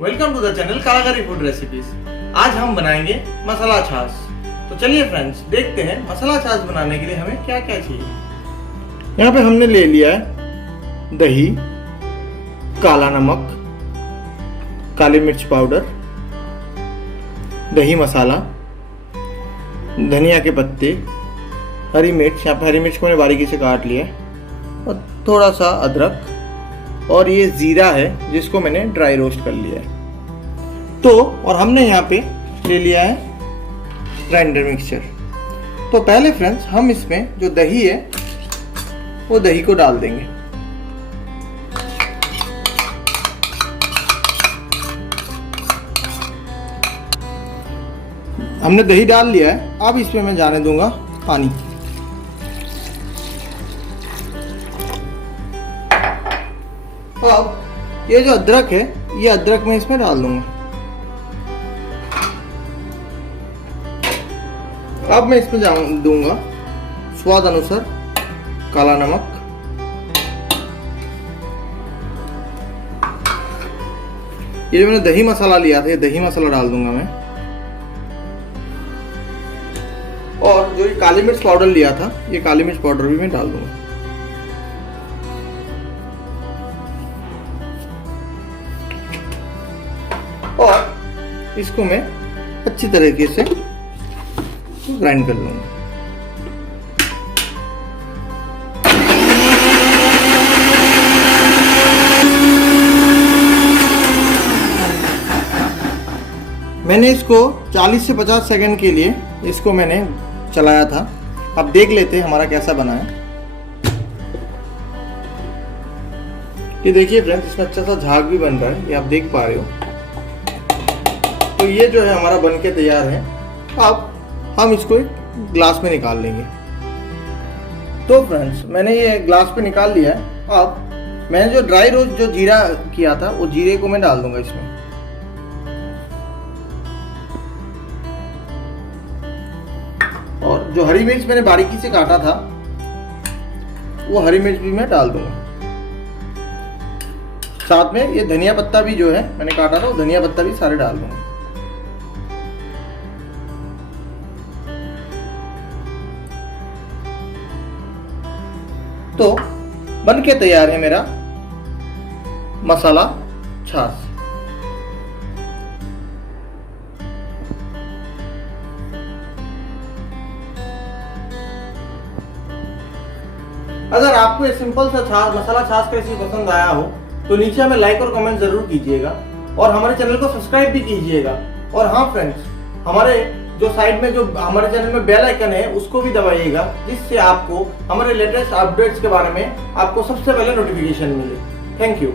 Welcome to the channel Kalagari food recipes. आज हम बनाएंगे मसाला छाछ। तो चलिए फ्रेंड्स, देखते हैं मसाला छाछ बनाने के लिए हमें क्या क्या चाहिए। यहाँ पे हमने ले लिया है दही, काला नमक, काली मिर्च पाउडर, दही मसाला, धनिया के पत्ते, हरी मिर्च। यहाँ पे हरी मिर्च को मैंने बारीकी से काट लिया है और थोड़ा सा अदरक, और ये जीरा है जिसको मैंने ड्राई रोस्ट कर लिया है। तो और हमने यहाँ पे ले लिया है ग्राइंडर मिक्सचर। तो पहले फ्रेंड्स हम इसमें जो दही है वो दही को डाल देंगे। हमने दही डाल लिया है, अब इसमें मैं जाने दूंगा पानी। अब ये जो अदरक है, ये अदरक मैं इसमें डाल दूंगा। अब मैं इसमें दूंगा स्वाद अनुसार काला नमक, ये जो मैंने दही मसाला लिया था, ये दही मसाला डाल दूंगा मैं। और जो ये काली मिर्च पाउडर लिया था, ये काली मिर्च पाउडर भी मैं डाल दूंगा। और इसको मैं अच्छी तरीके से ग्राइंड कर लूंगा। मैंने इसको 40 से 50 सेकंड के लिए इसको मैंने चलाया था। अब देख लेते हैं हमारा कैसा बना है। ये देखिए फ्रेंड्स, इसमें अच्छा सा झाग भी बन रहा है, ये आप देख पा रहे हो। तो ये जो है हमारा बनके तैयार है। अब हम इसको एक ग्लास में निकाल लेंगे। तो फ्रेंड्स मैंने ये ग्लास पे निकाल लिया है। अब मैंने जो ड्राई रोस्ट जो जीरा किया था, वो जीरे को मैं डाल दूंगा इसमें। और जो हरी मिर्च मैंने बारीकी से काटा था, वो हरी मिर्च भी मैं डाल दूंगा। साथ में ये धनिया पत्ता भी जो है मैंने काटा था, वो धनिया पत्ता भी सारे डाल दूंगा। तो बनके तैयार है मेरा मसाला छाछ। अगर आपको ये सिंपल सा मसाला छाछ का रेसिपी पसंद आया हो तो नीचे हमें लाइक और कमेंट जरूर कीजिएगा, और हमारे चैनल को सब्सक्राइब भी कीजिएगा। और हाँ फ्रेंड्स, हमारे जो साइड में जो हमारे चैनल में बेल आइकन है उसको भी दबाइएगा, जिससे आपको हमारे लेटेस्ट अपडेट्स के बारे में आपको सबसे पहले नोटिफिकेशन मिले। Thank you.